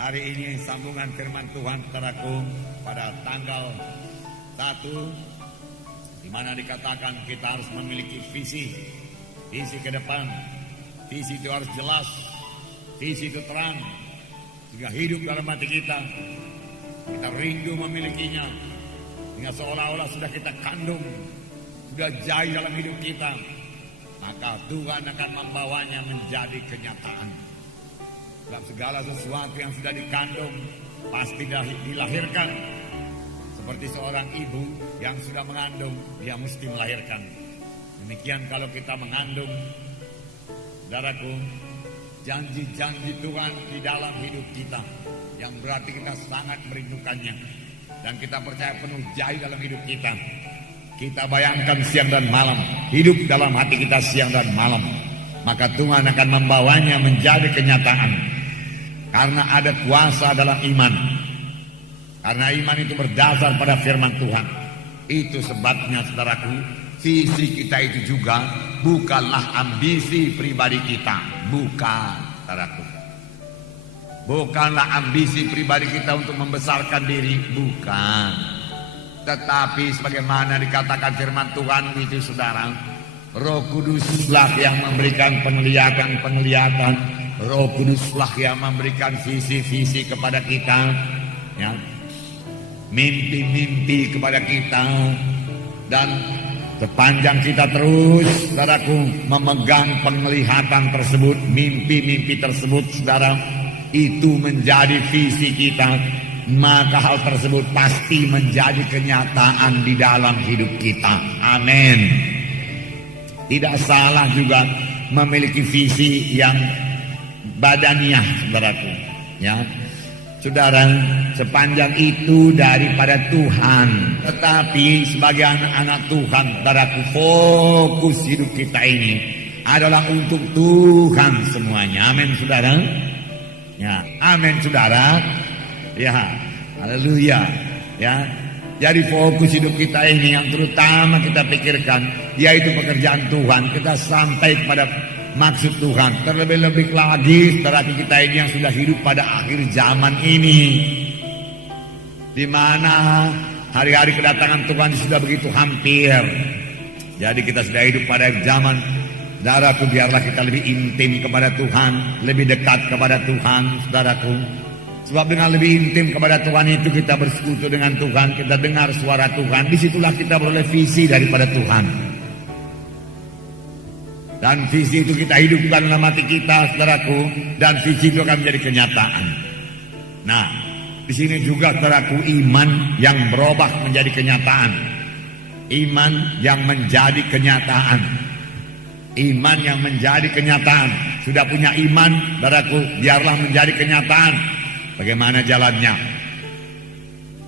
Hari ini sambungan firman Tuhan saudaraku pada tanggal 1, di mana dikatakan kita harus memiliki visi ke depan. Visi itu harus jelas, visi itu terang, sehingga hidup dalam hati kita rindu memilikinya, sehingga seolah-olah sudah kita kandung, sudah jaya dalam hidup kita, maka Tuhan akan membawanya menjadi kenyataan. Dalam segala sesuatu yang sudah dikandung pasti dilahirkan. Seperti seorang ibu yang sudah mengandung, dia mesti melahirkan. Demikian kalau kita mengandung, saudaraku, janji-janji Tuhan di dalam hidup kita, yang berarti kita sangat merindukannya, dan kita percaya penuh jaya dalam hidup kita. Kita bayangkan siang dan malam, hidup dalam hati kita siang dan malam, maka Tuhan akan membawanya menjadi kenyataan. Karena ada kuasa dalam iman. Karena iman itu berdasar pada firman Tuhan. Itu sebabnya saudaraku, visi kita itu juga bukanlah ambisi pribadi kita. Bukan, saudaraku. Bukanlah ambisi pribadi kita untuk membesarkan diri. Bukan. Tetapi sebagaimana dikatakan firman Tuhan itu saudara, Roh Kuduslah yang memberikan penglihatan. Roh Kuduslah yang memberikan visi-visi kepada kita, ya, mimpi-mimpi kepada kita, dan sepanjang kita terus, saudaraku, memegang penglihatan tersebut, mimpi-mimpi tersebut, saudara, itu menjadi visi kita, maka hal tersebut pasti menjadi kenyataan di dalam hidup kita. Amin. Tidak salah juga memiliki visi yang badaniah, saudaraku, ya. Saudara, sepanjang itu daripada Tuhan, tetapi sebagai anak-anak Tuhan, saudaraku, fokus hidup kita ini adalah untuk Tuhan semuanya. Amin, saudara. Ya, amin, saudara. Ya, haleluya. Ya, jadi fokus hidup kita ini yang terutama kita pikirkan, yaitu pekerjaan Tuhan. Kita sampai kepada maksud Tuhan. Terlebih-lebih lagi saudara kita ini yang sudah hidup pada akhir zaman ini, di mana hari-hari kedatangan Tuhan sudah begitu hampir. Jadi kita sudah hidup pada zaman, saudaraku, biarlah kita lebih intim kepada Tuhan, lebih dekat kepada Tuhan, saudaraku. Sebab dengan lebih intim kepada Tuhan itu kita bersekutu dengan Tuhan, kita dengar suara Tuhan, disitulah kita beroleh visi daripada Tuhan. Dan visi itu kita hidupkan dalam hati kita, saudaraku, dan visi itu akan menjadi kenyataan. Nah, di sini juga, saudaraku, iman yang berubah menjadi kenyataan. Iman yang menjadi kenyataan. Iman yang menjadi kenyataan. Sudah punya iman, saudaraku, biarlah menjadi kenyataan. Bagaimana jalannya?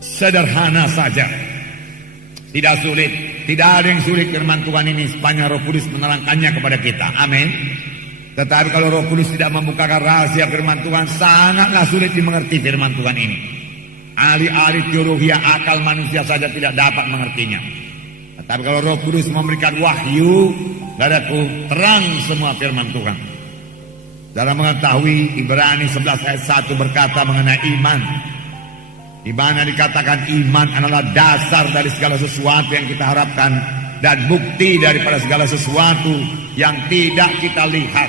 Sederhana saja. Tidak sulit. Tidak ada yang sulit firman Tuhan ini sepanjang Roh Kudus menerangkannya kepada kita. Amin. Tetapi kalau Roh Kudus tidak membukakan rahasia firman Tuhan, sangatlah sulit dimengerti firman Tuhan ini. Ahli-ahli teologi akal manusia saja tidak dapat mengertinya. Tetapi kalau Roh Kudus memberikan wahyu, saudaraku, terang semua firman Tuhan. Dalam mengetahui Ibrani 11 ayat 1 berkata mengenai iman, di mana dikatakan iman adalah dasar dari segala sesuatu yang kita harapkan dan bukti daripada segala sesuatu yang tidak kita lihat.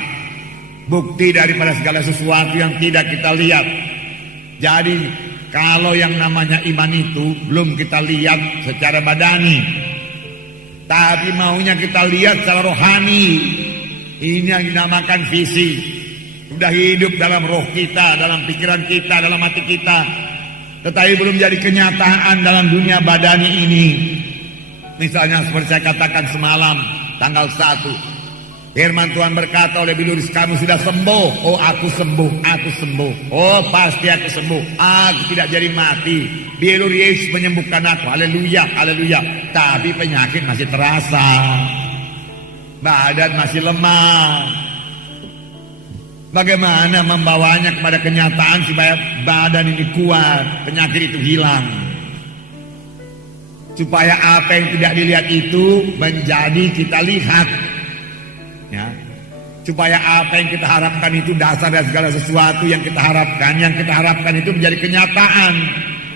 Bukti daripada segala sesuatu yang tidak kita lihat. Jadi kalau yang namanya iman itu belum kita lihat secara badani, tapi maunya kita lihat secara rohani. Ini yang dinamakan visi. Sudah hidup dalam roh kita, dalam pikiran kita, dalam hati kita, tetapi belum jadi kenyataan dalam dunia badani ini. Misalnya seperti saya katakan semalam, tanggal 1, firman Tuhan berkata oleh Biluris, kamu sudah sembuh. Oh, aku sembuh, aku sembuh. Oh, pasti aku sembuh. Aku tidak jadi mati. Biluris menyembuhkan aku. Haleluya, haleluya. Tapi penyakit masih terasa, badan masih lemah. Bagaimana membawanya kepada kenyataan supaya badan ini kuat, penyakit itu hilang, supaya apa yang tidak dilihat itu menjadi kita lihat, ya. Supaya apa yang kita harapkan itu dasar dari segala sesuatu yang kita harapkan. Yang kita harapkan itu menjadi kenyataan.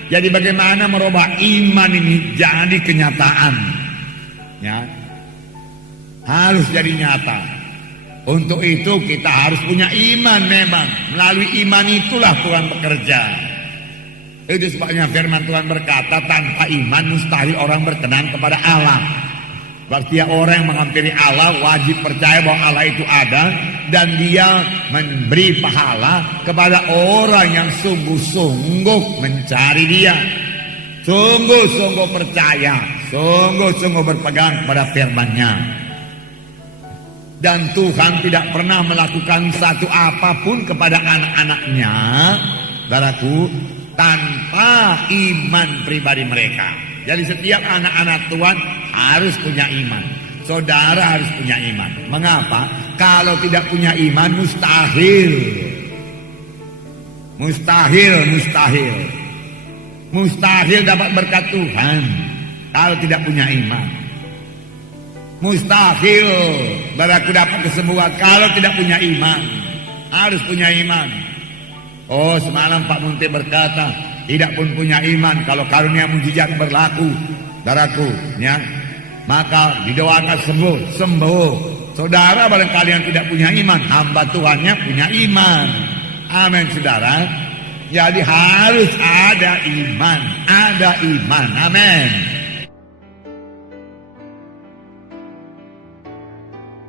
Jadi bagaimana merubah iman ini jadi kenyataan? Ya, harus jadi nyata. Untuk itu kita harus punya iman memang. Melalui iman itulah Tuhan bekerja. Itu sebabnya firman Tuhan berkata, tanpa iman mustahil orang berkenan kepada Allah. Berarti orang yang menghampiri Allah wajib percaya bahwa Allah itu ada, dan dia memberi pahala kepada orang yang sungguh-sungguh mencari dia, sungguh-sungguh percaya, sungguh-sungguh berpegang pada firman-Nya. Dan Tuhan tidak pernah melakukan satu apapun kepada anak-anaknya, saudaraku, tanpa iman pribadi mereka. Jadi setiap anak-anak Tuhan harus punya iman. Saudara harus punya iman. Mengapa? Kalau tidak punya iman mustahil. Mustahil dapat berkat Tuhan kalau tidak punya iman. Mustahil baraku dapat kesembuhan kalau tidak punya iman. Harus punya iman. Oh, semalam Pak Munti berkata, tidak pun punya iman kalau karunia mujizat berlaku, saudaraku, ya, maka didoakan sembuh. Saudara barangkali yang tidak punya iman, hamba Tuhannya punya iman. Amin, saudara. Jadi harus ada iman, amin.